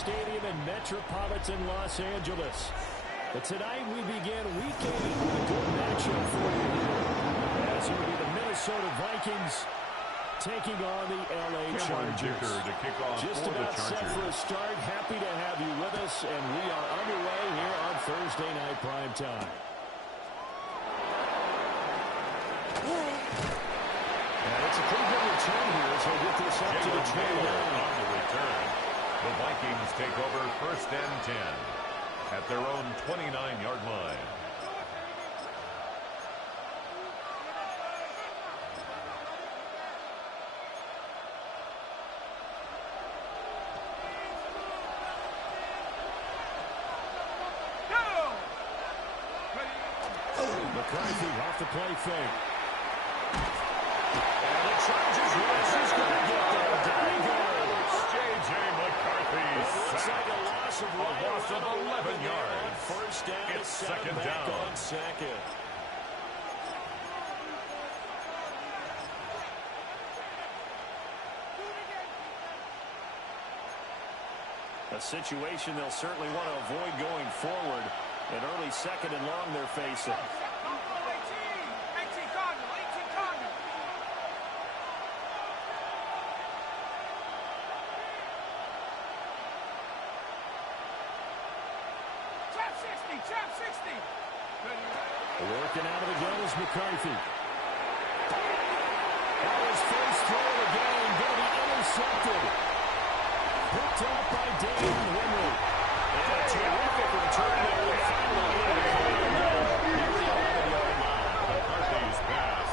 Stadium in metropolitan Los Angeles. But tonight we begin Week 8 with a good matchup for you here. As it will be the Minnesota Vikings taking on the LA Chargers. To kick off Just for about the set for a start. Happy to have you with us, and we are underway here on Thursday Night Prime Time. And it's a pretty good return here as they get this up to the 20 line. On the return, the Vikings take over 1st and 10 at their own 29-yard line. McCarthy off the play fake. And the Chargers rush is going to get there. Down he goes. J.J. McCarthy. It looks like a loss of 11 yards. First down, It's second down. on second. A situation they'll certainly want to avoid going forward. An early second and long they're facing. Working out of the gun is McCarthy. That was first throw of the game, going to be intercepted. Picked up by Dave Henry. And a terrific return there. Finally in the near the 11-yard line. McCarthy's pass.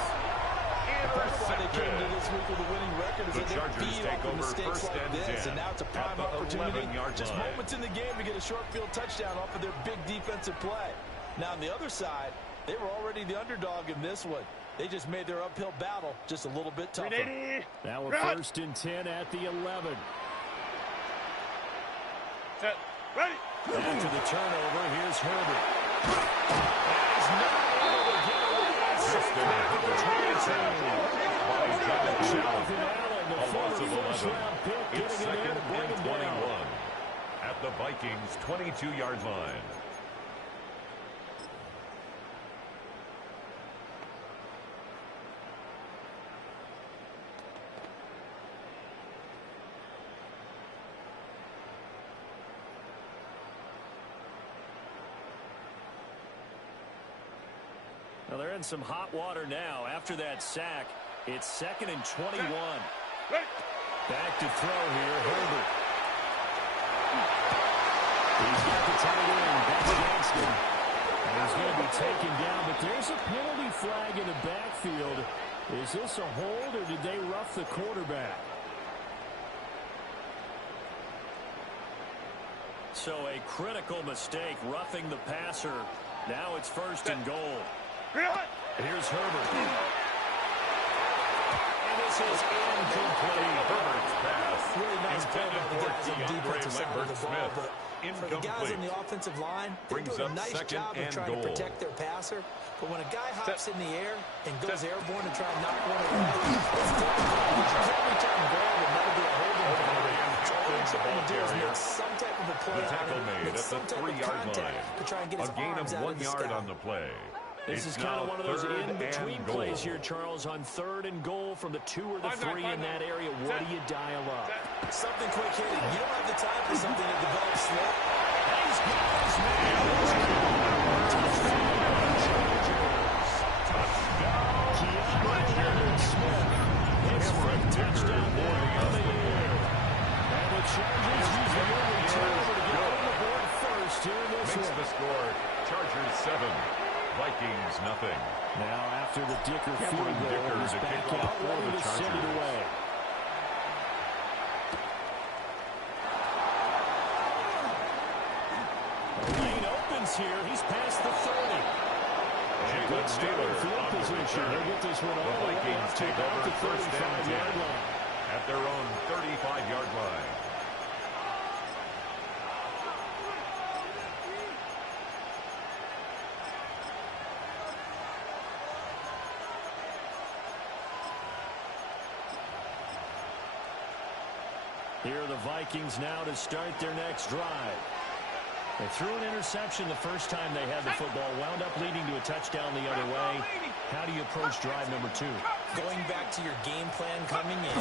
They came to this week with a winning record. The Chargers take over mistakes 1st and like this, 10 and now it's a prime at the opportunity. 11-yard Just line. moments in the game to get a short field touchdown off of their big defensive play. Now on the other side, they were already the underdog in this one. They just made their uphill battle just a little bit tougher. Now we're 1st and 10 at the 11. Ready. After the turnover, here's Herbert. That is not able to get away. Back of the 22. Jonathan Allen, the A loss former of 11. first-round pick, It's getting him there 2nd to bring and him 21 down. at the Vikings' 22-yard line. Well, they're in some hot water now. After that sack, it's 2nd and 21. Ready. Back to throw here, Herbert. He's got the tight end. That's Johnston. And he's going to be taken down, but there's a penalty flag in the backfield. Is this a hold, or did they rough the quarterback? So a critical mistake, roughing the passer. Now it's 1st and goal. Here's Herbert. And this is incomplete. Herbert's pass Really nice play intended by the for guys on the defensive side of the ball, Smith. but for the guys on the offensive line, they're Brings doing a up nice 2nd job of and trying goal. to protect their passer. But when a guy hops in the air and goes airborne to try and knock one away, it's difficult because every time grab and that'll be a holding penalty. So all he's trying to do is make some type of a play The tackle on it, made make at the some type of 3-yard contact line. to try and get his A gain arms of out 1 of the yard sky. on the play. This is It's kind of now one of those 3rd in-between and goal. plays here, Charles, on 3rd and goal from the 2 or the 3 in that area. What do you dial up? Something quick hitting. You don't have the time for something that develops slow. He's got his man. Smith. His 5th touchdown now on the year. And the Chargers use the early turnover to get on the board first here in this Makes one. the score Chargers 7, Vikings nothing. Now after the Dicker field Cameron goal, Dicker he's to back kick off out, for ready the to send it Chargers. away. The lane opens here. He's past the 30. And good starting field position. He'll get this one all the way Vikings up to take about over the 1st and 10 35-yard line. at their own 35-yard line. Here are the Vikings now to start their next drive. They threw an interception the first time they had the football, wound up leading to a touchdown the other way. How do you approach drive number 2? Going back to your game plan coming in,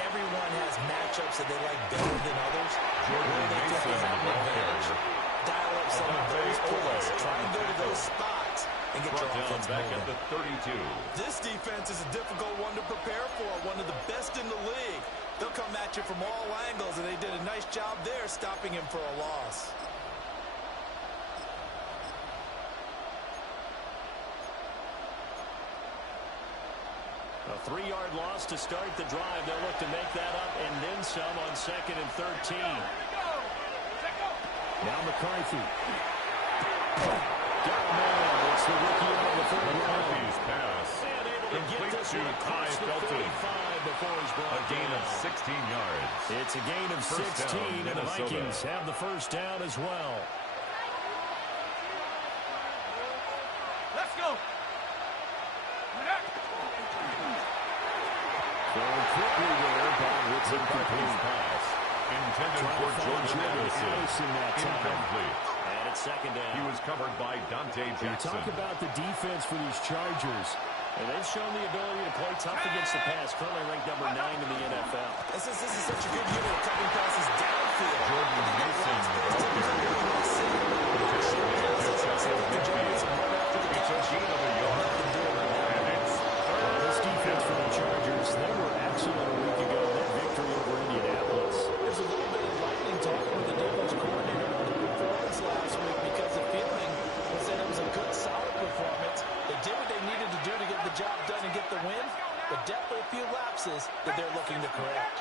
everyone has matchups that they like better than others. Jordan Mason, the ball carrier. Dial up some of those plays. Try and go to those spots and get your offense back at moving. the 32. This defense is a difficult one to prepare for, one of the best in the league. They'll come at you from all angles, and they did a nice job there stopping him for a loss. A 3-yard loss to start the drive. They'll look to make that up and then some on 2nd and 13. Now McCarthy. Got a man. It's the rookie out of the third round. McCarthy's pass. And able to get this Complete one to across Ty the Felton. 35 before he's brought A gain of down. 16 yards. It's a gain of First 16, down, and the Minnesota. Vikings have the first down as well. Let's go. Going quickly there, but it's incomplete. Pass. Intended for Jordan Addison. that time. Incomplete. And it's 2nd down. He was covered by Dante You Jackson. talk about the defense for these Chargers. And they've shown the ability to play tough against the pass. Currently ranked number 9 in the NFL. This is such a good unit of covering passes downfield. Jordan Mason, the ball carrier. It's a gain of a yard. And it's third. This defense for the Chargers, they were excellent a week ago. That victory over Indianapolis. There's a little bit of lightning talking with the defense coordinator on the performance last week because the feeling was that it was a good, solid performance. They did what they needed to do to get the job done and get the win, but definitely a few lapses that they're looking to correct.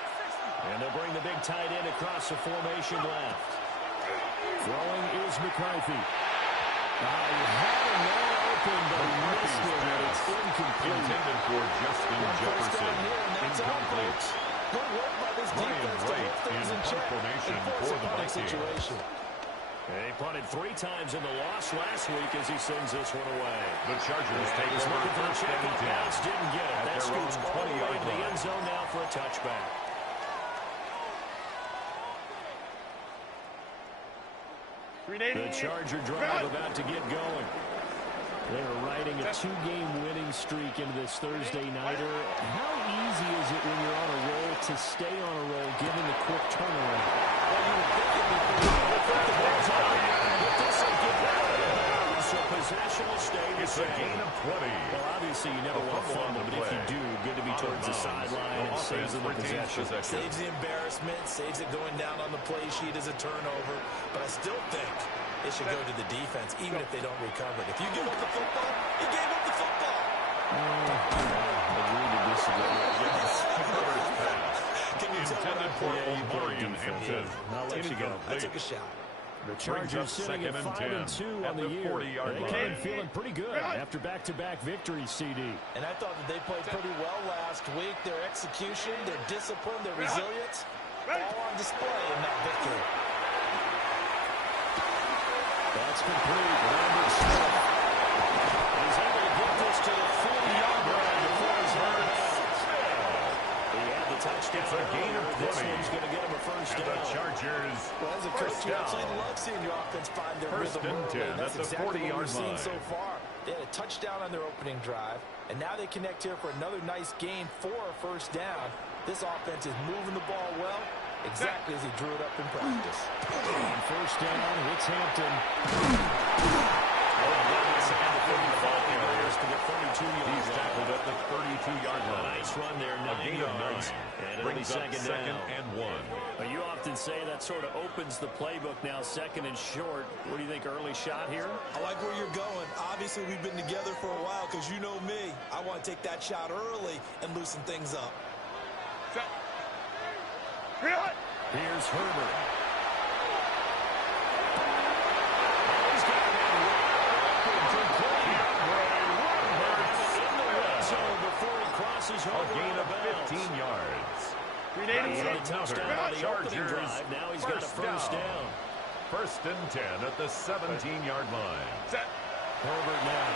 And they'll bring the big tight end across the formation left. Throwing is McCarthy. He had a man open, but he missed it, and it's incomplete. Intended for Justin Jefferson. Incomplete. Good work by this Ryan defense to Wright hold things in in punt check formation and force for a the punting Vikings. situation. They punted 3 times in the loss last week as he sends this one away. The Chargers take He's over looking for a first and checkout 10. pass, didn't get it. At That their scoots own all the way 20-yard to the line. end zone now for a touchback. The Charger drive about to get going. They're riding a 2-game winning streak into this Thursday nighter. How easy is it when you're on a roll to stay on a roll given the quick turnaround? So possession will stay the It's a same. gain of 20. Well, obviously you never want to fumble, but if you do, good to be towards the sideline and saves the possession. Saves the embarrassment, saves it going down on the play sheet as a turnover. But I still think it should go to the defense, even if they don't recover it. If you give up the football, you gave up the football. Agree to disagree, I guess. First pass. Can you tell Intended what for Yeah, you play Omarion defense. Hampton. I'll let you go. I took a shot. The Brings Chargers up sitting at 2nd and 5-2 10 on the at the year. 40-yard They line. came in feeling pretty good after back-to-back victories, CD. And I thought that they played pretty well last week. Their execution, their discipline, their resilience, all on display in that victory. That's complete. Lambert Smith is able to get this to the 40-yard line before he's out of bounds. He had the touchdown. It's a gain of This 20. one's going to get him a first And down. the Chargers, Well, as a coach, first you down. absolutely love seeing your offense find their First rhythm and early, 10 and that's at the exactly what 40-yard we've seen line. so far. They had a touchdown on their opening drive, and now they connect here for another nice game for a first down. This offense is moving the ball well, exactly as he drew it up in practice. On first down, it's Hampton. He's tackled at the 32-yard line. Nice run there, 9 gain of 9. yards. And it'll be Brings up second second down. and 1. Well, you often say that sort of opens the playbook now, second and short. What do you think, early shot here? I like where you're going. Obviously, we've been together for a while because you know me. I want to take that shot early and loosen things up. Here's Herbert. A gain of 15 yards. He had a touchdown on the opening Chargers, drive. Now he's got a first down. First and 10 at the 17-yard line. Herbert now.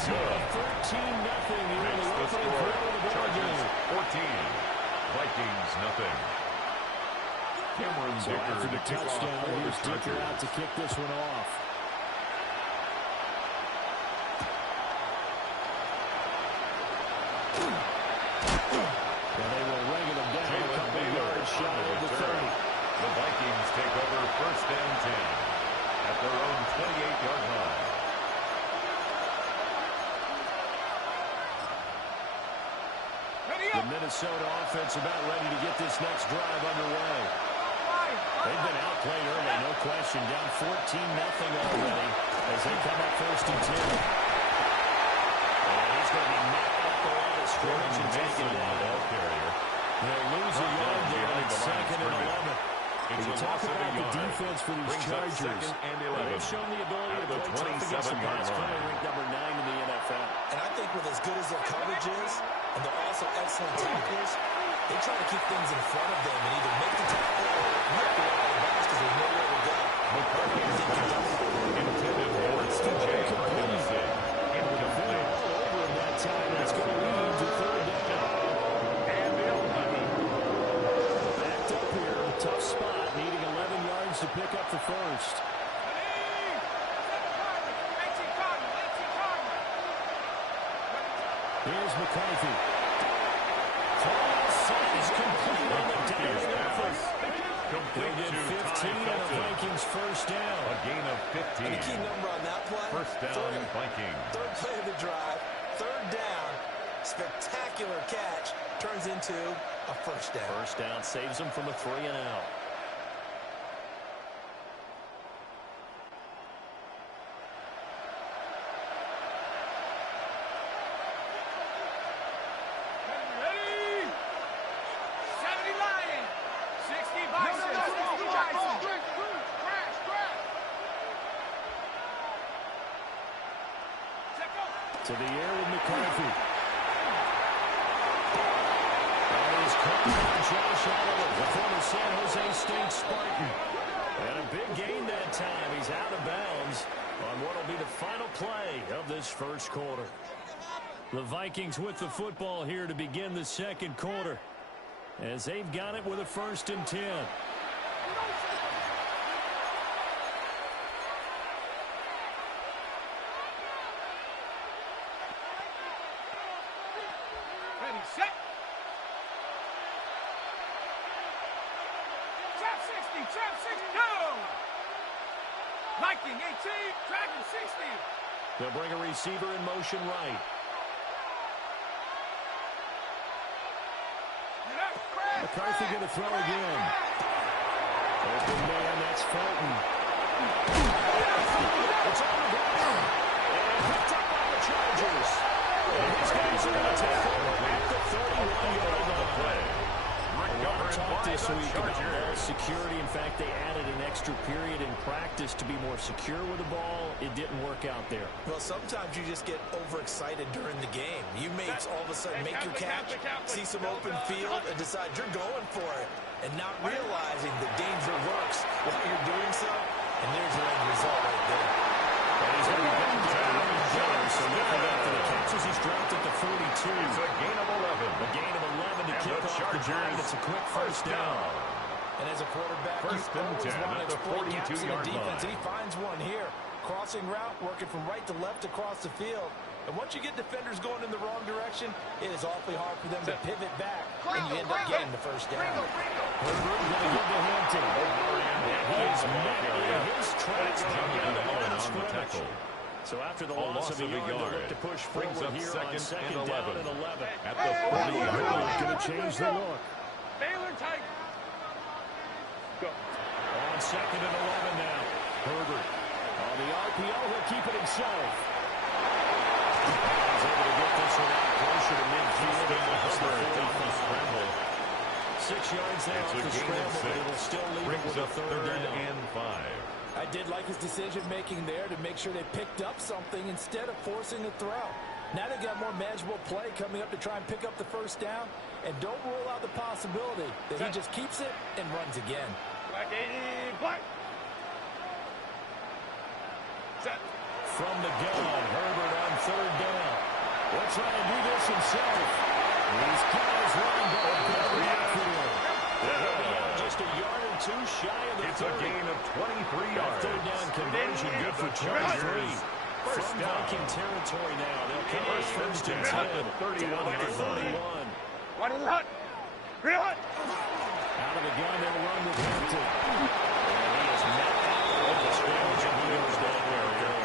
So 13-0 here in the opening quarter of the ball Chargers game. 14. Vikings nothing. Cameron So Dicker after to the kick off touchdown, for the here's Dicker Chargers. out to kick this one off. And they will ring him down a couple yards shy of the 30. The Vikings take over first and 10 at their own 28-yard line. The Minnesota offense about ready to get this next drive underway. They've been outplayed early, no question. Down 14-0 already as they come up first and 10. And he's going to be knocked up the line of scrimmage and taken down. They'll lose a yard there in second and 11. When you talk about the defense for these Chargers, they've shown the ability to play tough against the pass. Currently ranked number 9 in the NFL. And I think with as good as their coverage is, and they're also excellent tacklers, they try to keep things in front of them and either make the tackle or rip the line of bounds because there's nowhere to go. McCarthy intended for C.J. Hennessy. Incomplete. All over him that time, and it's going to lead to third down. And they'll have it. Backed up here, a tough spot, needing 11 yards to pick up the first. Here's McCarthy. Side is complete on the downing effort. They'll get 15 and the Vikings first down. A gain of 15. And the key number on that play, First down, Vikings. third play of the drive, third down, spectacular catch, turns into a first down. First down saves them from a 3-and-out. To the air with McCarthy. And he's caught by Josh Oliver, the former San Jose State Spartan. And a big gain that time. He's out of bounds on what will be the final play of this first quarter. The Vikings with the football here to begin the second quarter, as they've got it with a 1st and 10. Set. Trap 60, trap 60, go! Viking 18, Dragon 60. They'll bring a receiver in motion right. McCarthy going to throw again. Open man, that's Felton. It's on the ground. And picked up by the Chargers. And these guys are going to take over at the 31-yard line. Talked this week about ball security. In fact, they added an extra period in practice to be more secure with the ball. It didn't work out there. Well, sometimes you just get overexcited during the game. You may all of a sudden make your catch, see some open field, and decide you're going for it, and not realizing the danger lurks while you're doing so. And there's your end result right there. And he's going to be back down so looking after the catches, he's dropped at the 42. It's a gain of 11. A gain of 11 to kick off the drive. It's a quick first down. And as a quarterback, First you and always 10 want to at the exploit gaps in the 42-yard defense. line. He finds one here. Crossing route, working from right to left across the field. And once you get defenders going in the wrong direction, it is awfully hard for them to pivot back, and you end up getting the first down. Herbert going to give to Hampton. And he is met in his tracks down the line of scrimmage. So after the loss of a yard, they'll look to push forward here on second down and 11. At the 40-yard line. Going to change the look. Baylor tight. Go. On second and 11 now. Herbert on the RPO, he'll keep it himself. He's able to get this one out closer to midfield. Herbert scramble. 6 yards there off the scramble, but it'll still leave it with a third down. and 5. I did like his decision-making there to make sure they picked up something instead of forcing a throw. Now they got more manageable play coming up to try and pick up the first down, and don't rule out the possibility that he just keeps it and runs again. Black 80, black. Set. From the gun, Herbert on third down. He'll try and do this himself. He's got his running back down the backfield. He'll be out just a yard or two shy of the 30. It's a gain of 23 yards. Third down conversion good for 23. From Viking territory now. They'll come out first and 10. At the 31-yard line. 1 hut. 3 hut. Out of the gun, they'll run with Hampton. And he is met out of the scrimmage, and he goes down right there.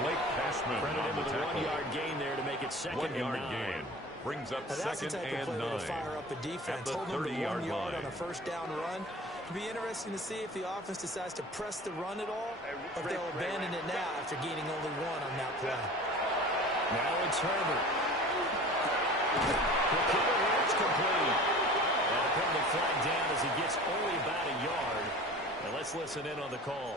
Blake Cashman Credit on him the with a tackle. 1-yard gain there to make it second 1 yard and 9. gain. Brings up Now, that's the second type of play and 9. that'll fire up a defense. At the Hold them to 30-yard 1 yard line. on a first down run. It'll be interesting to see if the offense decides to press the run at all, or if they'll abandon it now after gaining only 1 on that play. Now it's Herbert. The kicker here, it's complete. And a penalty flag down as he gets only about a yard. And let's listen in on the call.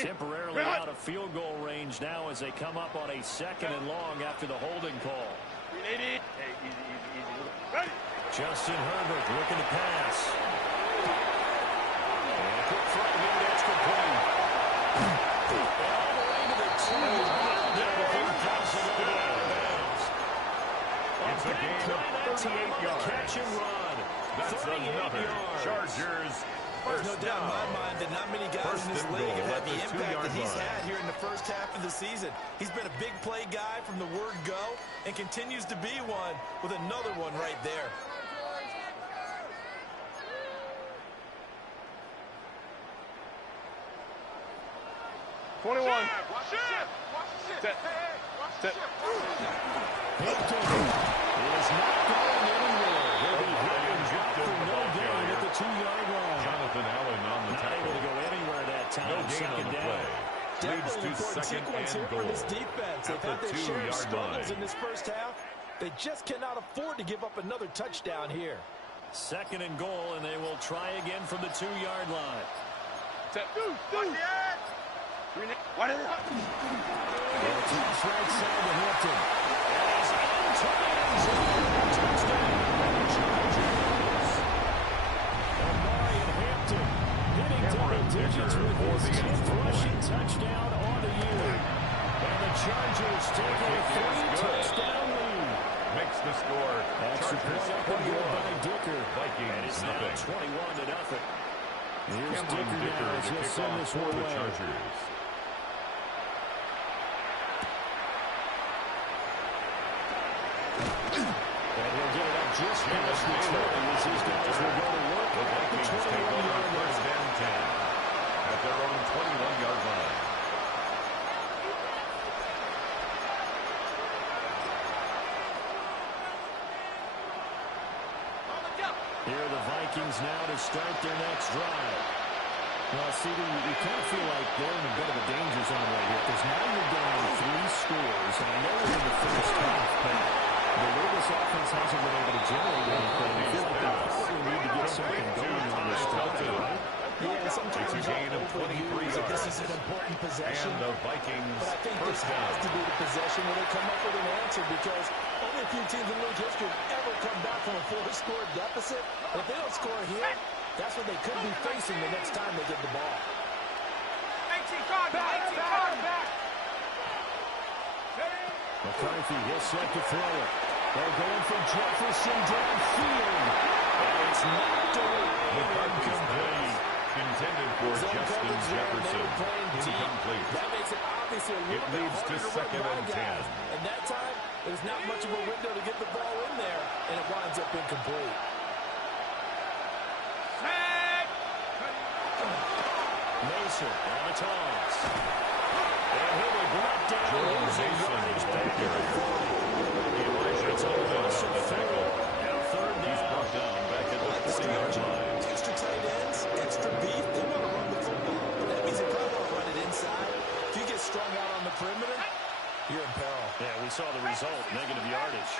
Temporarily out of field goal range now as they come up on a second and long after the holding call. Hey, easy. Ready. Justin Herbert looking to pass. And a quick throw here, that's complete. All the way to the 2-yard before crossing over the out of bounds. It's a gain of 38 yards. Catch and run. That's 38 another yards. Chargers There's first no doubt in down. my mind that not many guys First in this and league goal have had at the the impact 2-yard that he's line. had here in the first half of the season. He's been a big play guy from the word go and continues to be one with another one right there. Watch the ship. Set. Hampton is not going anywhere. He'll be hit and dropped for no gain at the 2-yard line. Jonathan Allen on the Not tackle. able to go anywhere that time. No gain on Second the down. play. Leads Definitely to important second sequence here and for goal. this defense. They've At had the their share of 2-yard struggles line. in this first half. They just cannot afford to give up another touchdown here. Second and goal, and they will try again from the 2-yard line. Set. What is it? Well, toss right side to Hampton. And he's into the end zone. Touchdown, Chargers. Omari and Hampton hitting double digits with his 10th rushing touchdown on the year. And the Chargers take a 3-touchdown lead. Makes the score. Extra Chargers point up and good 21. by Dicker. Vikings And it's now nothing. 21-0. Here's Cameron Dicker Dicker now as to he'll kick send off this for one the away. Chargers. And he'll get it up just past the 20 as these guys will go to work The at the Vikings take over 21-yard first line. and 10 at their own 21-yard line. Here are the Vikings now to start their next drive. Well, CD, you kind of feel like they're in a bit of a danger zone right here because now you're down 3 scores, and I know we're in the first half, but the way this offense hasn't been able to generate anything, I feel like they probably need to get something going on this drive, right? Yeah, sometimes It's a gain of 23 that this yards. is an important possession. And the Vikings But I think this first has to down. be the possession where they come up with an answer because only a few teams in league history have ever come back from a 4-score deficit. And if they don't score here, that's what they could be facing the next time they get the ball. 18 card back. McCarthy, he'll set to throw it. They're going for Jefferson downfield. And it's knocked away. McCarthy's Incomplete. pass intended for Zone Justin coverage there, and they Jefferson. were playing deep. Incomplete. That makes it obviously a little It bit leads to harder second run and by 10. guys. And that time, there's not much of a window to get the ball in there, and it winds up incomplete. Mason on the toss. And he'll be brought down. Jordan Losing Mason yardage ball back carrier. at the 40. Elijah Tolman on the tackle. Now third He's down. brought down back at the 40-yard line. Extra tight ends, extra beef. They want to run the football. But that means they probably want to run it inside. If you get strung out on the perimeter, you're in peril. Yeah, we saw the result. Negative yardage.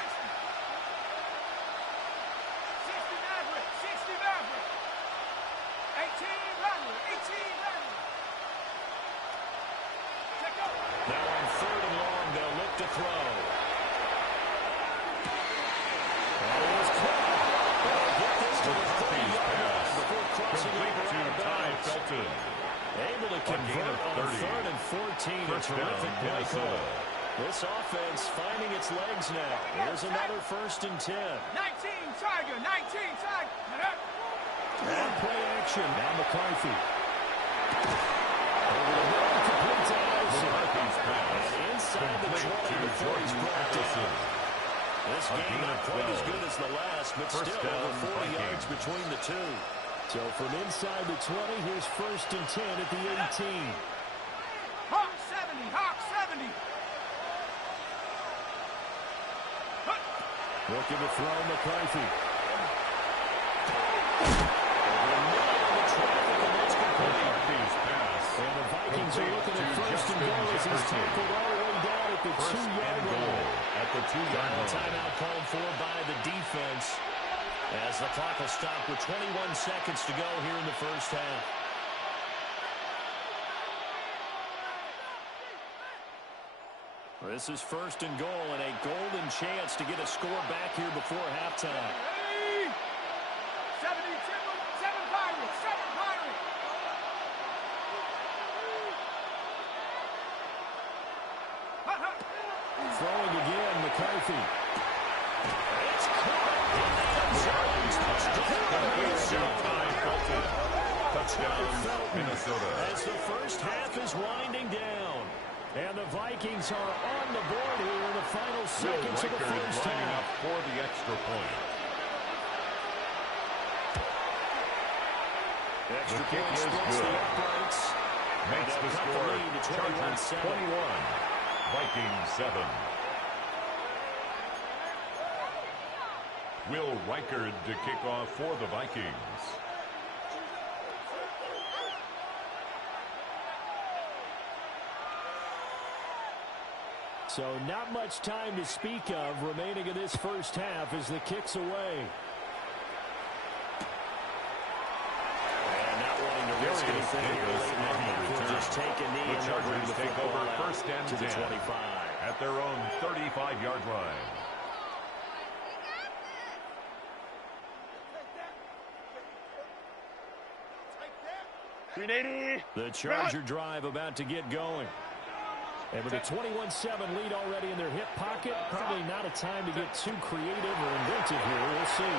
18 Now on third and long, they'll look to throw. 13. First A terrific down, play Minnesota. call. This offense finding its legs now. Here's another 1st and 10. 19 Tiger, 19 Tiger. And play action. Now McCarthy. Over the middle, complete to Addison. McCarthy's pass. And inside the 20 before he's brought down. This game not quite as good as the last, but First still down, over 40 yards Vikings. between the two. So from inside the 20, here's 1st and 10 at the 18. Hawk 70, Hawk 70. Looking to throw McCarthy. McCarthy's pass. And the Vikings are looking at 1st and goal as he's tackled all the way down at the 2-yard line. At the 2-yard line. Timeout called for by the defense as the clock will stop with 21 seconds to go here in the first half. This is 1st and goal and a golden chance to get a score back here before halftime. 7 Pirates, 7 Pirates. Throwing again, McCarthy. It's caught in the end zone. Touchdown, Minnesota. As the first half is winding down. And the Vikings are on the board here in the final seconds of the first lining half. up for the extra point. Extra The kick point is splits the good. uprights. Makes the They'll cut the score lead to Chargers 21-7. 21, Vikings 7. Will Reichard to kick off for the Vikings. So not much time to speak of remaining in this first half as the kick's away. And not wanting to risk anything here late in the half. He'll just take a knee The and they'll bring Chargers the take football over out 1st and to the 10 25. at their own 35-yard line. The Charger drive about to get going. And with a 21-7 lead already in their hip pocket, probably not a time to get too creative or inventive here. We'll see.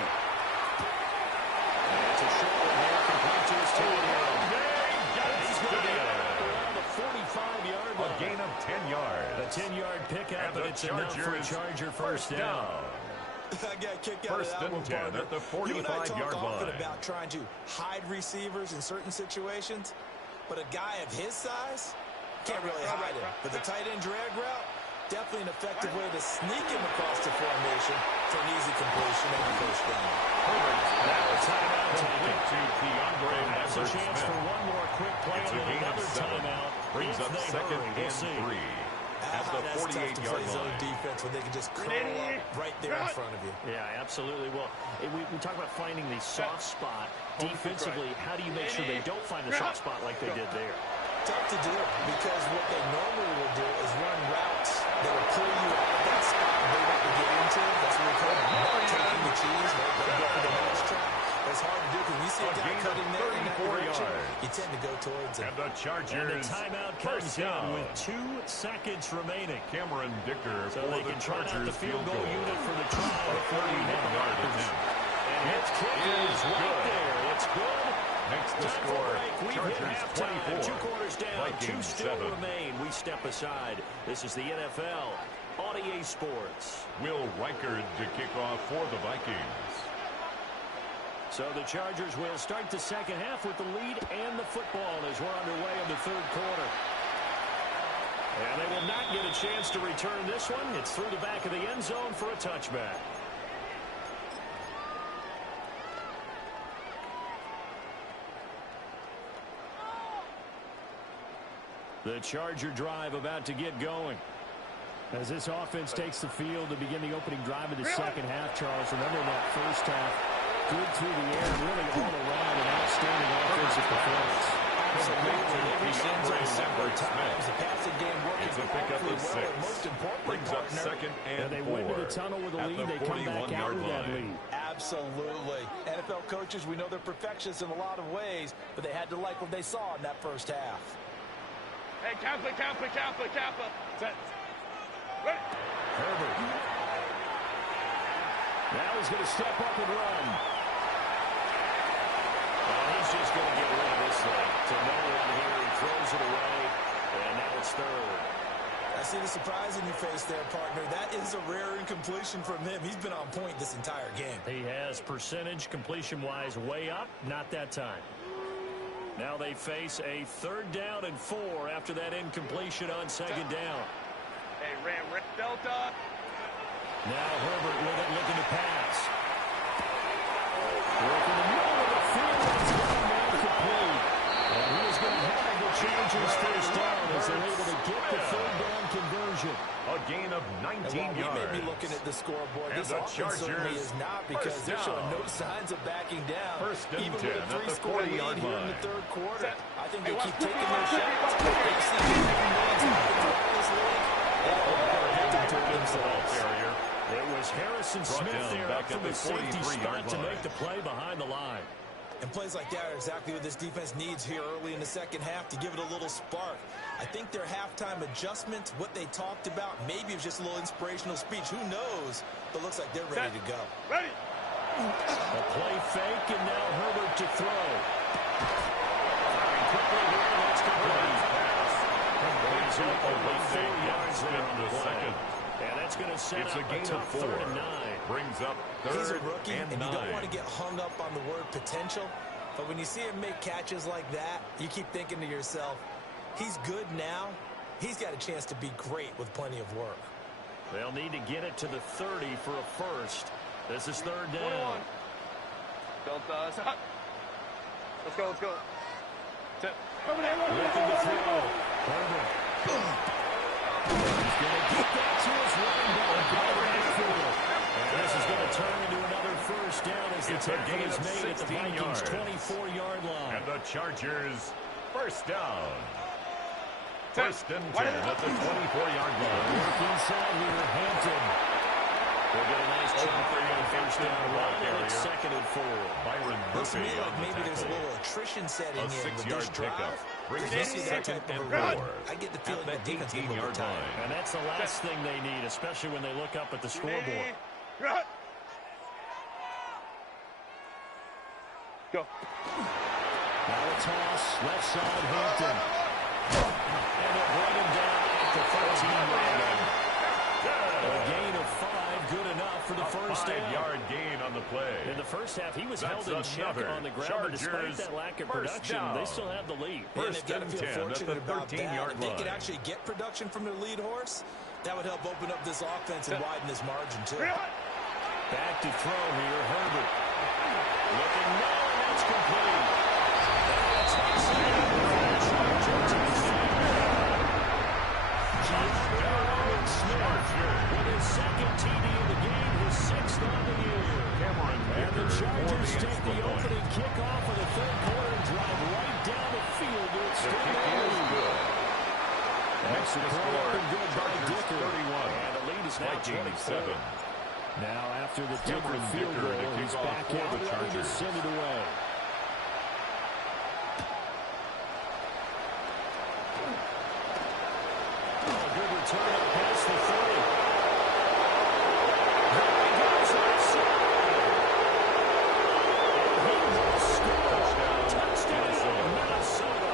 And it's a short one here, complete to his tailbone. He's going to be around the 45-yard line. A gain of 10 yards. A 10-yard pickup, And but the it's enough for a Charger first down. I got kicked out of First that and one, 10 partner. at the You and I 45-yard talk often line. about trying to hide receivers in certain situations, but a guy of his size can't really hide him. But the tight end drag route, definitely an effective way to sneak him across the formation for an easy completion and a first down. Now a timeout Complete taken. to DeAndre That's a chance for Smith. one more quick play It's a and gain of another 7. timeout. Brings if up they 2nd hurry. We'll and see. 3 at the That's tough to 48-yard play zone line. defense when they can just curl up right there in front of you. Yeah, absolutely. Well, we talk about finding the soft spot defensively. How do you make sure they don't find the soft spot like they did there? Tough to do because what they normally will do is run routes that will pull you out of that spot they want to get into. That's what we call it, taking the cheese, go for the mouse trap. That's hard to do because we see a guy cutting there in that 34 direction. yards. You tend to go towards him. And the And the Chargers timeout comes first in down. with 2 seconds remaining. Cameron Dicker So for they the can try out Chargers the field goal unit for the try A before we hit the 31-yard markers. attempt. And its kick is right good. there. It's good. Makes the Time for score a break. We've hit Chargers halftime. 24. 2 quarters down. 2 Vikings still 7. remain. We step aside. This is the NFL on EA Sports. Will Reichard to kick off for the Vikings. So the Chargers will start the second half with the lead and the football as we're underway in the third quarter. And they will not get a chance to return this one. It's through the back of the end zone for a touchback. The Charger drive about to get going. As this offense takes the field to begin the opening drive of the second half, Charles, remember that first half, good through the air, really all around an outstanding offensive performance. Absolutely. Every DeAndre several times. Smith. The passing game working It's a pickup of awfully well, 6. and most importantly, Brings up partner, 2nd and And they 4. went to the tunnel with a at lead. the They come back out 41-yard with that line. lead. absolutely. NFL coaches, we know they're perfectionists in a lot of ways, but they had to like what they saw in that first half. Hey, Kappa. Set. Ready. Herbert. Now he's going to step up and run. Well, he's just going to get rid of this thing. To no one here, he throws it away, and now it's third. I see the surprise in your face there, partner. That is a rare incompletion from him. He's been on point this entire game. He has percentage completion-wise way up, not that time. Now they face a 3rd down and 4 after that incompletion on 2nd down. Hey, Ram, Delta. Now Herbert with it, looking to pass. Working the middle of the field. It's going to incomplete. And he is going to have the Chargers first down as they're able to get the 3rd down conversion. A gain of 19 yards. yards. We may be looking at the scoreboard. And This offense certainly is not, because they're showing no signs of backing down. First and even 10 with a at the 3-score lead 40-yard here in line. the 3rd quarter. I think they keep taking their shots. They see this league. It was Harrison Smith there up from the safety spot to make the play behind the line. And plays like that are exactly what this defense needs here early in the 2nd half to give it a little spark. I think their halftime adjustment, what they talked about, maybe it was just a little inspirational speech. Who knows? But looks like they're ready to go. Ready. A play fake, and now Herbert to throw. Quickly here, let's go. Brings up over 4 yards there on the play. And that's going to set It's up a gain of 4. 3rd and 9. Brings up 3rd He's a rookie, and you 9. don't want to get hung up on the word potential. But when you see him make catches like that, you keep thinking to yourself, he's good now. He's got a chance to be great with plenty of work. They'll need to get it to the 30 for a first. This is 3rd down. Delta. Stop. Let's go. Tip. Looking to throw. Herbert. He's going to get that to his running back. And this is going to turn into another first down as the tackle is made at the Vikings' 24-yard line. And the Chargers first down. 1st and 10 at the 24-yard line. Work inside here, Hampton. They'll get a nice chunk for the first down run, and it's 2nd and 4. Byron Looks to Murphy me on like the maybe there's a tackle. little attrition setting A in with 6-yard this drive. pickup. Brings If you up see that 2nd type of and a run, 4. I get the feeling At the the defense will move 18-yard time. line. And that's the last thing they need, especially when they look up at the scoreboard. Go. Now a toss, left side, Hampton. And they'll bring him down at the 13-yard line. A gain of 5, good enough for the first down. 5-yard gain on the play. In the first half, he was That's held in check another on the ground, but despite Chargers that lack of first production, down. they still have the lead. And First they've got to and feel 10 at fortunate the about that. 13-yard If they could line. actually get production from their lead horse, that would help open up this offense and widen this margin, too. Back to throw here, Herbert. Looking low, and that's complete. That's Smith with his 2nd TD of the game, his 6th on the year. And the Chargers take the opening kickoff of the 3rd quarter and drive right down the field to extend their lead. That's the score up and good by Dicker. 31. And the lead is now Vikings 24. 7. Now after the Dicker Cameron field Dicker to goal, kick he's off back for out the ready to Chargers. send it away. Oh, good return up past the 30. There he goes outside. And he will score. Touchdown, Minnesota.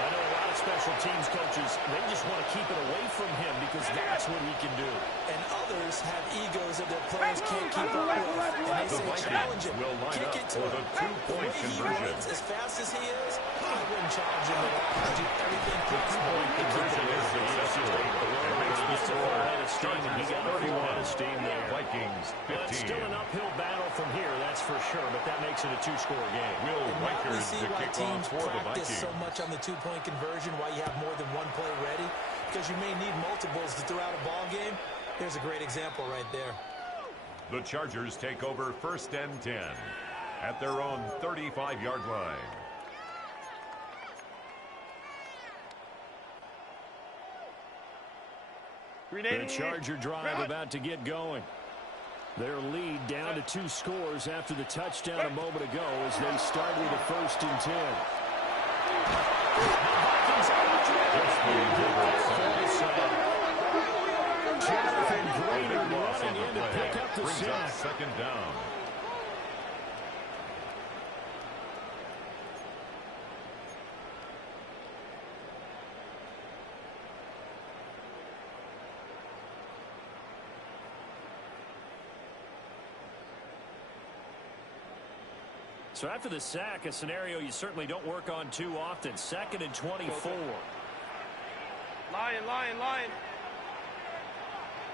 I know a lot of special teams coaches, they just want to keep it away from him because that's what he can do. And others have egos that their players can't keep up with. And they say, challenge him. will line Kick up it to for him. the The two-point way he conversion. runs as fast as he is, I wouldn't challenge him at all. I do everything possible to keep Conversion it is away. successful. And makes the score He got a full head of steam there. Vikings Well, it's 15. still an uphill battle from here, that's for sure, but that makes it a 2-score game. Will And now we Rikers see to why kick teams off for the practice Vikings. so much on the two-point conversion, why you have more than one play ready, because you may need multiples to throw out a ball game. There's a great example right there. The Chargers take over 1st and 10 at their own 35-yard line. The Charger drive about to get going. Their lead down to 2 scores after the touchdown a moment ago as they start with a 1st and 10. Jonathan Greener running in to pick up the Brings up sack. second down. So after the sack, a scenario you certainly don't work on too often. 2nd and 24. Lion.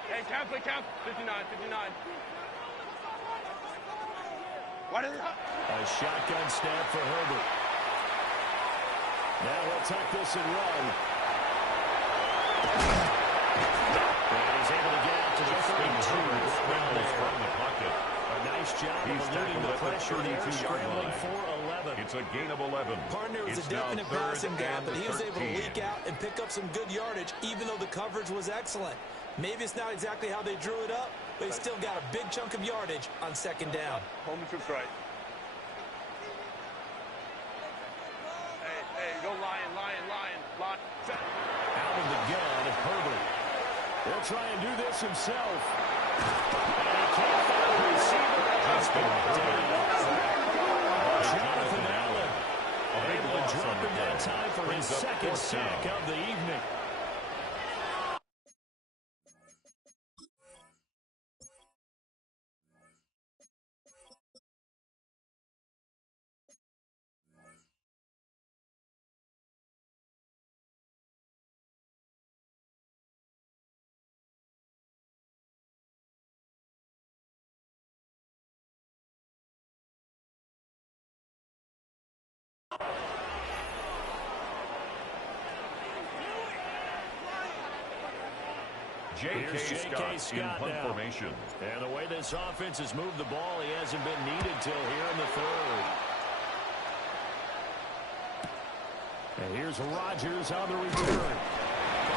Hey, camp. 59. What is that? A shotgun snap for Herbert. Now he'll tuck this and run. And he's able to get out to the 32. From the pocket. A nice job of eluding the pressure there, scrambling for 11. It's a gain of 11. Partner was a definite passing gap, but he was able to leak out and pick up some good yardage, even though the coverage was excellent. Maybe it's not exactly how they drew it up, but he still got a big chunk of yardage on 2nd down. Home troops right. Hey, go lion. Set. Out of the gun, Herbert. He'll try and do this himself. And he can't find the receiver. Jonathan Allen able to drop him that time for his second sack of the evening. J.K. Scott in punt formation. And the way this offense has moved the ball, he hasn't been needed till here in the 3rd. And here's Rodgers on the return. The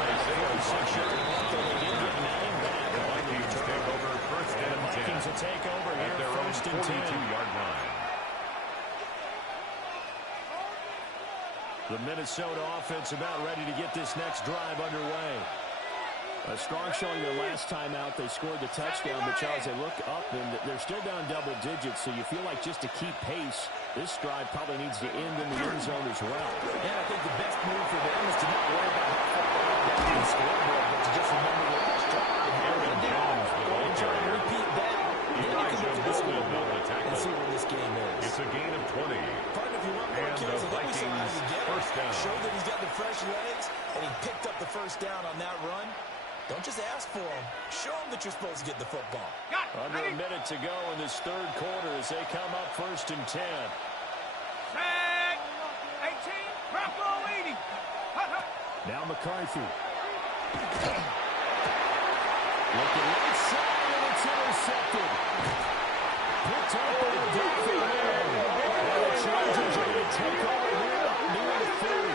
Vikings take over 1st and 10. Vikings will take over at here, their own 1st and 10. 42-yard line. The Minnesota offense about ready to get this next drive underway. A strong showing their last time out. They scored the touchdown, but Charles, they look up, and they're still down double digits, so you feel like just to keep pace, this drive probably needs to end in the end zone as well. Yeah, I think the best move for them is to not worry about how far they're down the scoreboard, but to just remember the last drive and go and try and repeat that. Then you can look at the scoreboard and see where this game is. It's a gain of 20. Partner, if you want more And kills, the I think we saw how he get first down. Showed that he's got the fresh legs, and he picked up the first down on that run. Don't just ask for him. Show him that you're supposed to get the football. Under a minute to go in this 3rd quarter as they come up 1st and 10. Set. 18. Bravo 80. Now McCarthy. Looking right side, and it's intercepted. Picked up by the Dolphin man. And the Chargers are going to take over here up near the 30.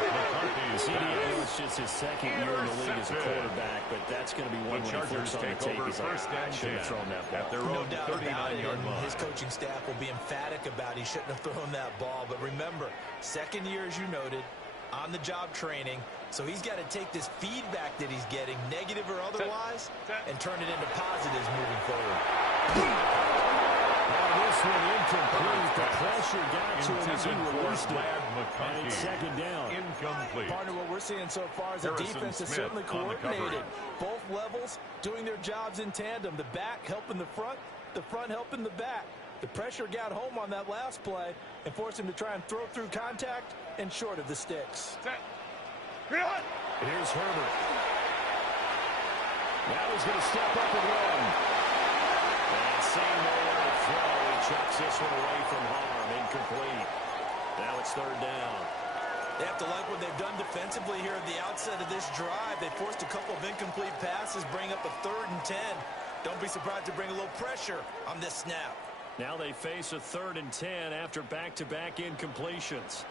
CDA was just his 2nd year in the league as a quarterback, but that's going to be one when he flips on the tape. He's like, I should have thrown that ball. At their own 39-yard line. His coaching staff will be emphatic about he shouldn't have thrown that ball. But remember, 2nd year, as you noted, on-the-job training. So he's got to take this feedback that he's getting, negative or otherwise, and turn it into positives moving forward. This one incomplete. The pressure got to him as he released it. And it's 2nd down. Incomplete. Partner, what we're seeing so far is the defense is certainly coordinated. Both levels doing their jobs in tandem. The back helping the front helping the back. The pressure got home on that last play and forced him to try and throw through contact and short of the sticks. Here's Herbert. Now he's going to step up and run. And seeing nowhere to throw, he chucks this one away from harm. Incomplete. Now it's 3rd down. They have to like what they've done defensively here at the outset of this drive. They forced a couple of incomplete passes, bring up a 3rd and 10. Don't be surprised to bring a little pressure on this snap. Now they face a 3rd and 10 after back-to-back incompletions.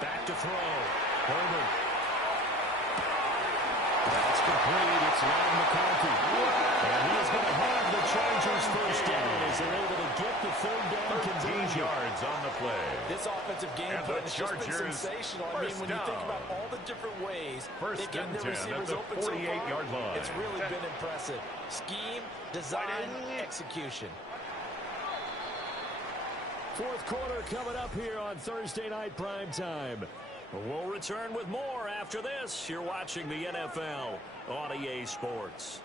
Back to throw. Herbert. That's complete. It's Ryan McCarthy. And he is going to have the Chargers first down as they're able to get the third down 13 conversion. yards on the play. This offensive game And plan the has just been Chargers sensational. I mean, when you think about all the different ways First they've gotten and their 10 at receivers the open so far, 48-yard line. it's really been impressive. Scheme, design, execution. Fourth quarter coming up here on Thursday Night Primetime. We'll return with more after this. You're watching the NFL on EA Sports.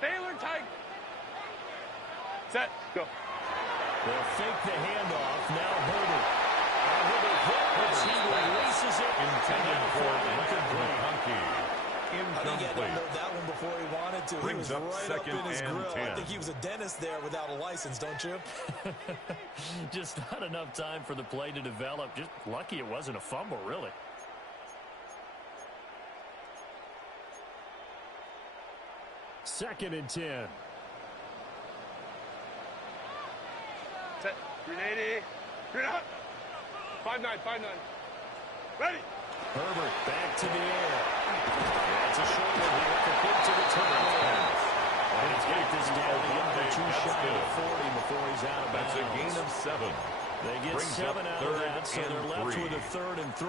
Taylor tight. Set. Go. They'll fake the handoff. Now Herbert. And with a hit, as he releases it. Intended for incomplete. I think he had to unload that one before he wanted to. Brings he was up right second up in his and grill. 10. I think he was a dentist there without a license, don't you? Just not enough time for the play to develop. Just lucky it wasn't a fumble, really. Second and 10. Set. 380. Green out. 5-9. 5-9. Ready. Herbert back to the air. That's a short one here. Complete to the tight. And he's got this down to under two shy of 40 before he's out of bounds. That's a gain of 7. They get Brings 7 up out of that, so they're left 3rd with a 3rd and 3.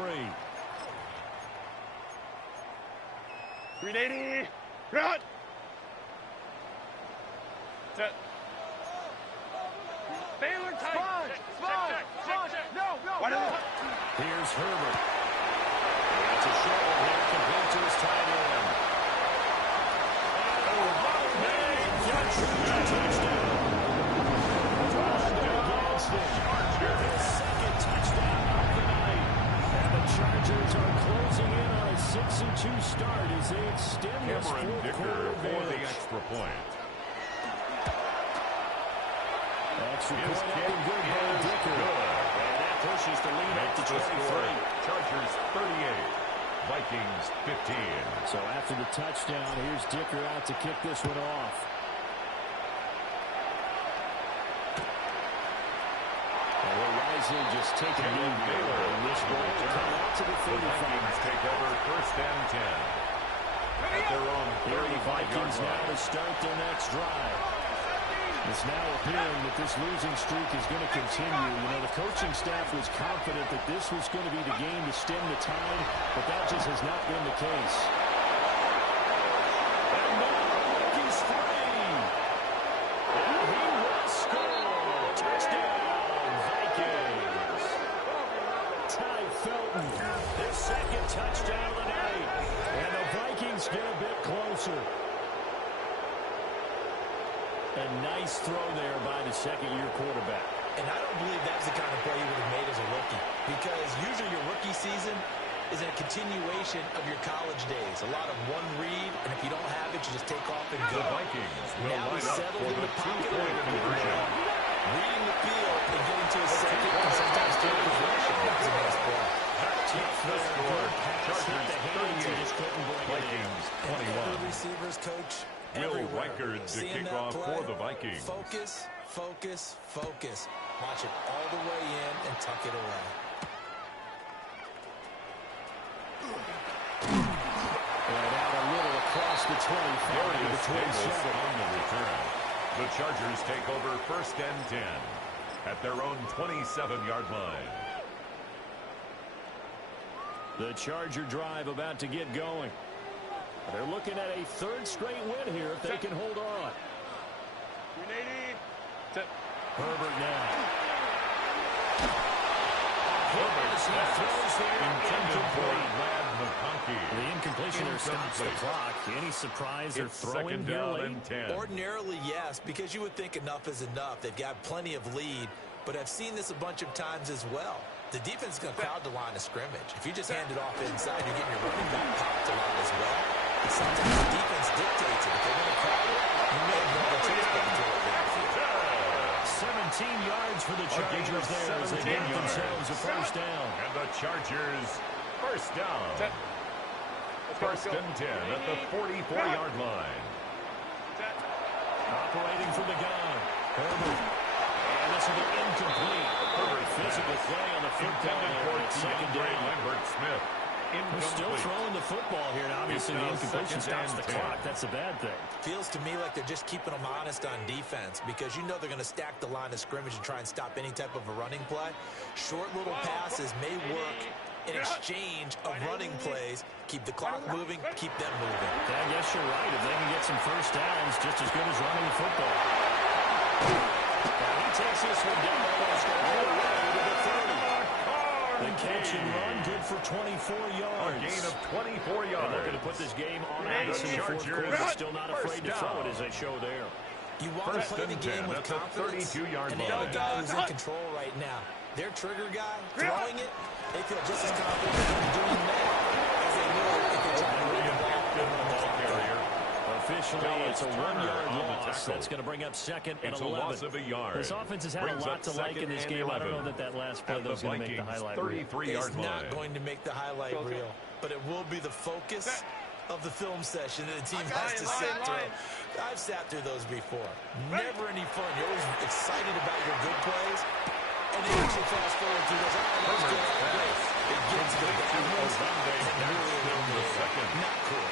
380. Green out. Set. Taylor tight. Check. No. Here's Herbert. That's a short one here, complete to his tight end. Touchdown. His second touchdown of the night. And the Chargers are closing in on a 6-2 start as they extend this Cameron fourth Dicker quarter for the advantage. extra point. Extra His point kick up and good by is Dicker. good. And that pushes the lead up Makes to the score 23. Chargers 38, Vikings 15. So after the touchdown, here's Dicker out to kick this one off. And we're wisely just taking a lead here. And this ball will come out to the The 35. Vikings take over first and 10 at their own Here are the 35-yard Vikings now line. to start their next drive. It's now appearing that this losing streak is going to continue. You know, the coaching staff was confident that this was going to be the game to stem the tide, but that just has not been the case. And now Ricky's free. And he will score. Touchdown, Vikings. Ty Felton, their second touchdown of the night. And the Vikings get a bit closer. A nice throw there by the second-year quarterback. And I don't believe that's the kind of play you would have made as a rookie, because usually your rookie season is a continuation of your college days. A lot of one read, and if you don't have it, you just take off and go. The Vikings will Now line he's up settled for in the the pocket, two-point conversion. reading the field and getting to his second and sometimes third progression. That was a nice play. The score, Chargers Just 38, couldn't bring it in. Vikings Every 21. receivers coach Will everywhere. Reichard to Seeing kick that off play, for the Vikings. Focus. Watch it all the way in and tuck it away. And out a little across the 25 to Darius the Davis 27. on the return. The Chargers take over first and 10 at their own 27-yard line. The Charger drive about to get going. They're looking at a third straight win here if they can hold on. 380. Set. Herbert now. Herbert throws there. intended for Incomplete. Brad McConkey. The incompletion there stops the clock. Any surprise or It's throwing second here down late? and 10. Ordinarily, yes, because you would think enough is enough. They've got plenty of lead, but I've seen this a bunch of times as well. The defense is going to crowd the line of scrimmage. If you just hand it off inside, you're getting your running back popped a lot as well. And sometimes the defense dictates it. If they're going to crowd it, you may have no other choice but to throw it downfield. 17 yards for the Chargers there as they get themselves a first down. And the Chargers first down. Set. First and 10 at the 44-yard line. Set. Operating from the gun. Herbert. And this will be incomplete. Herbert physical play on the football there at second down. Lambert Smith. We're still throwing the football here, and obviously the incompletion stops the clock. That's a bad thing. Feels to me like they're just keeping them honest on defense because you know they're going to stack the line of scrimmage and try and stop any type of a running play. Short little passes may work in exchange of running plays. Keep the clock moving, keep them moving. Yeah, I guess you're right. If they can get some first downs, just as good as running the football. Now he takes this one down almost all the way to the 30. The catch and run, good for 24 yards. A gain of 24 yards. They're looking to put this game on ice in the fourth quarter. Still not afraid to throw it as they show there. You want to play the game with confidence, and they have a guy who's in control right now. Their trigger guy, throwing it, they feel just as confident in doing that as they would if they try to run the ball and run the clock carrier. Officially, it's a 1-yard loss. That's going to bring up second and 11. It's a loss of a yard. This offense has had a lot to like in this game. I don't know that last play is going to make the highlight reel. It's not going to make the highlight reel, but it will be the focus of the film session that the team has to sit through. I've sat through those before. Never any fun. You're always excited about your good plays, and then you actually fast forward through those. Let's get out of this. It gets to the bad ones, not cool.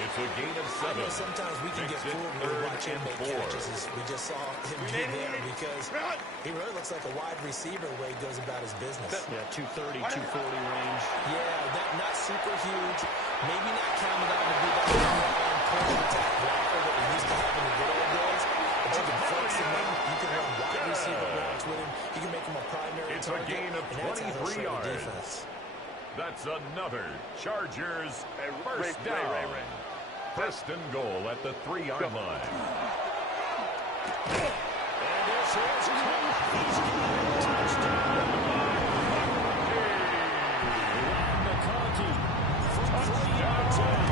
It's a gain of 7. I know sometimes we can get fooled when we watch him make catches, as we just saw him do there, because he really looks like a wide receiver the way he goes about his business. Yeah, 230, 240 range. Yeah, not super huge. Maybe not counted on to be that point attack blocker that we used to have in the good old days. But you can flex him up. You can run wide receiver routes with him. You can make him a primary target. It's a gain of 23 yards. That's another Chargers first down. First and goal at the 3-yard line. And this is touchdown. McConkey from 3 yards out.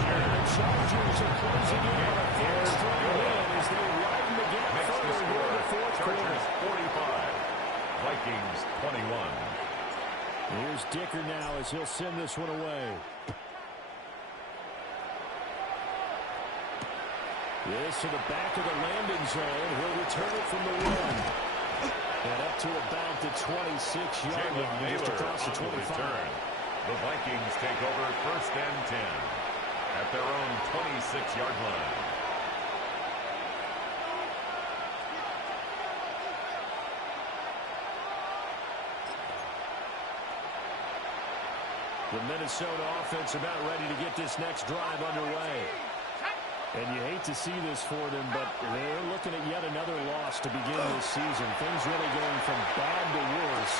And the Chargers are closing in on a third-straight win as they widen the gap further here in the fourth quarter. Chargers 45, Vikings 21. Here's Dicker now as he'll send this one away. This to the back of the landing zone. He'll return it from the 1. And up to about the 26-yard line, just across the 25. The Vikings take over first and 10 at their own 26-yard line. The Minnesota offense about ready to get this next drive underway. And you hate to see this for them, but they're looking at yet another loss to begin this season. Things really going from bad to worse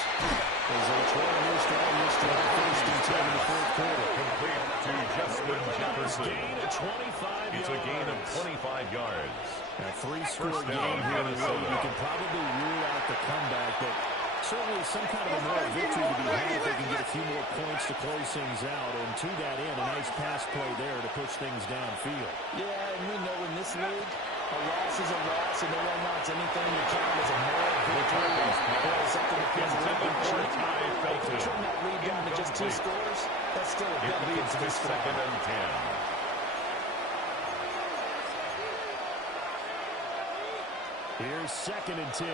as they try to move strong this drive, first and 10 in the fourth quarter. Complete to Justin Jefferson. Gain of 25 yards. It's a gain of 25 yards. A 3-score game here in the road. You can probably rule out the comeback, but certainly some kind of a moral victory to be had if they can get a few more points to close things out. And to that end, a nice pass play there to push things downfield. Yeah, and we know in this league, a loss is a loss, and no one wants anything to count as a moral victory or something that feels a little bit cheap. If you turn that lead down to just 2 scores, that's still a It leads to second and 10. Here's second and 10.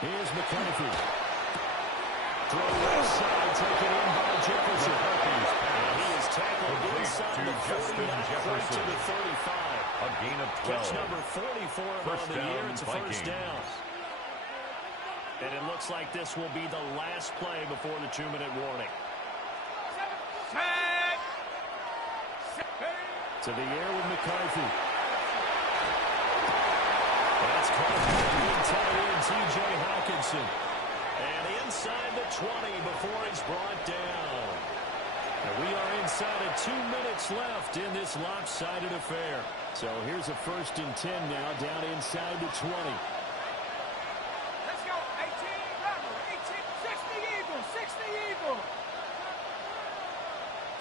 Here's McCarthy. Throw left side, taken in by Jefferson. He is tackled inside the 40, right to the 35. A gain of 12. Catch number 44 on the year. It's a first down. And it looks like this will be the last play before the 2-minute warning. To the air with McCarthy. That's caught by the tight end, T.J. Hawkinson. And inside the 20 before he's brought down. And we are inside of 2 minutes left in this lopsided affair. So here's a first and 10 now, down inside the 20. Let's go, 18, number 18, 60 Eagles, 60 Eagles.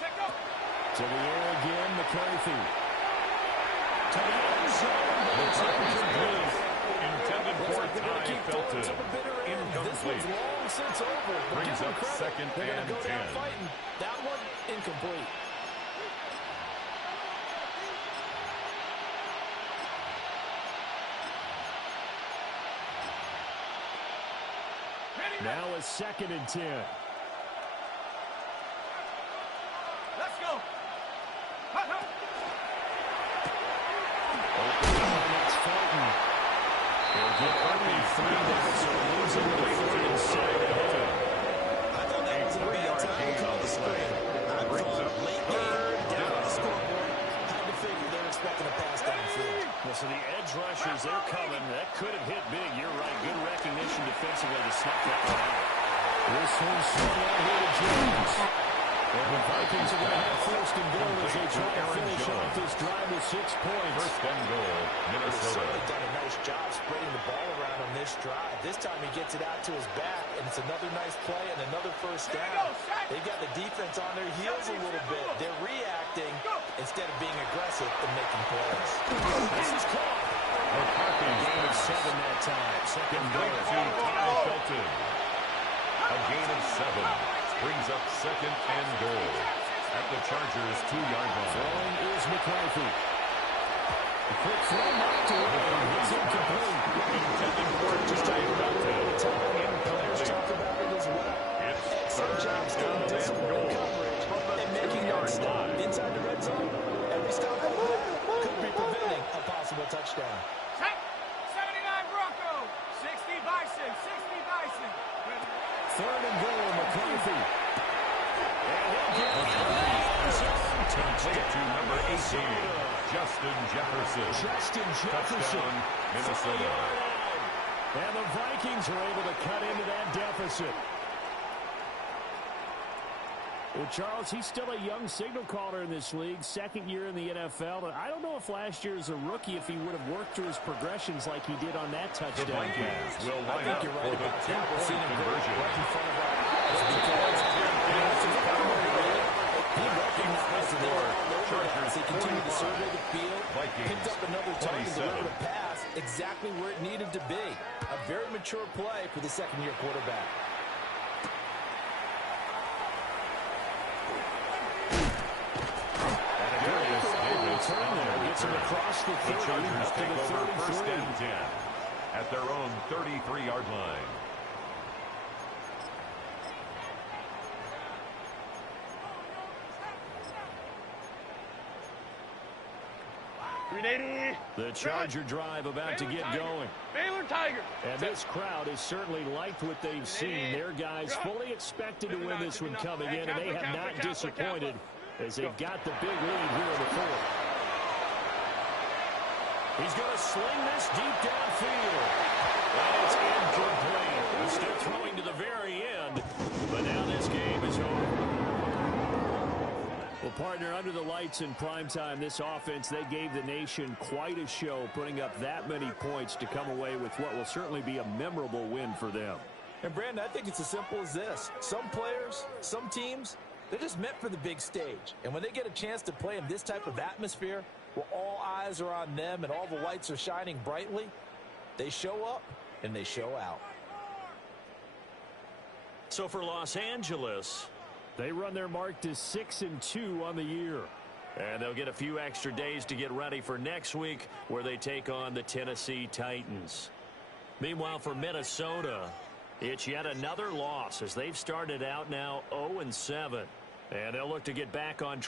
Check up. To the air again, McCarthy. To the end zone. It's incomplete. Intended for Ty Felton. This one's long since over. Brings up second They're going and to go 10. down fighting. That one, incomplete. Now a 2nd and 10. Let's go. That's Fulton. They'll get only 3 down, so losing the 3rd and 7 ahead. I thought that was a bad time to call the screen. I thought late game, down the scoreboard. Had to figure they're expecting a pass downfield. Well, so the edge rushers, they're coming. That could have hit big. You're right. Good recognition defensively to snuff that one out. This one's swung out here to Jones. And the Vikings are going to have 1st and goal as they try to finish off this drive with 6 points. 1st and goal, He's Minnesota. certainly done a nice job spreading the ball around on this drive. This time he gets it out to his back, and it's another nice play and another 1st down. They've got the defense on their heels a little bit. They're reacting instead of being aggressive and making plays. This is caught. Gain of 7 that time. 2nd and goal. Shelton. A gain of 7 brings up 2nd and goal at the Chargers' 2-yard line. Throwing is McCarthy. A quick throw back to it. It's incomplete. Intended for it to stay Players talk about it as well. It's Excellent job staying disciplined in coverage and making that stop inside the red zone. Every stop like that could be preventing a possible touchdown. Set. 79 Broncos. 60 Bison. 60 Bison. 3rd and goal, McCarthy. And he'll get complete to number 18, Justin Jefferson. Touchdown, Minnesota. And the Vikings are able to cut into that deficit. Well, Charles, he's still a young signal caller in this league, 2nd year in the NFL. And I don't know if last year as a rookie, if he would have worked through his progressions like he did on that touchdown The Vikings pass. will line up You're for right the about that. We're seeing him two-point right conversion. in front of our eyes because he recognized that they were all over it as he continued to survey the field, picked up another target, delivered a pass exactly where it needed to be. A very mature play for the 2nd-year quarterback. Gets him across the 30, Chargers up to take the over 33. 1st and 10 at their own 33-yard line. The Charger drive about to get going. Baylor Tiger. And this crowd has certainly liked what they've seen. Their guys fully expected to win this one coming in, and they have not disappointed as they've got the big lead here in the 4th. He's going to sling this deep downfield. And it's incomplete. He's still throwing to the very end, but now this game is over. Well, partner, under the lights in primetime, this offense, they gave the nation quite a show, putting up that many points to come away with what will certainly be a memorable win for them. And, Brandon, I think it's as simple as this. Some players, some teams, they're just meant for the big stage. And when they get a chance to play in this type of atmosphere, where all eyes are on them and all the lights are shining brightly, they show up and they show out. So for Los Angeles, they run their mark to 6-2 on the year. And they'll get a few extra days to get ready for next week, where they take on the Tennessee Titans. Meanwhile, for Minnesota, it's yet another loss as they've started out now 0-7. And they'll look to get back on track.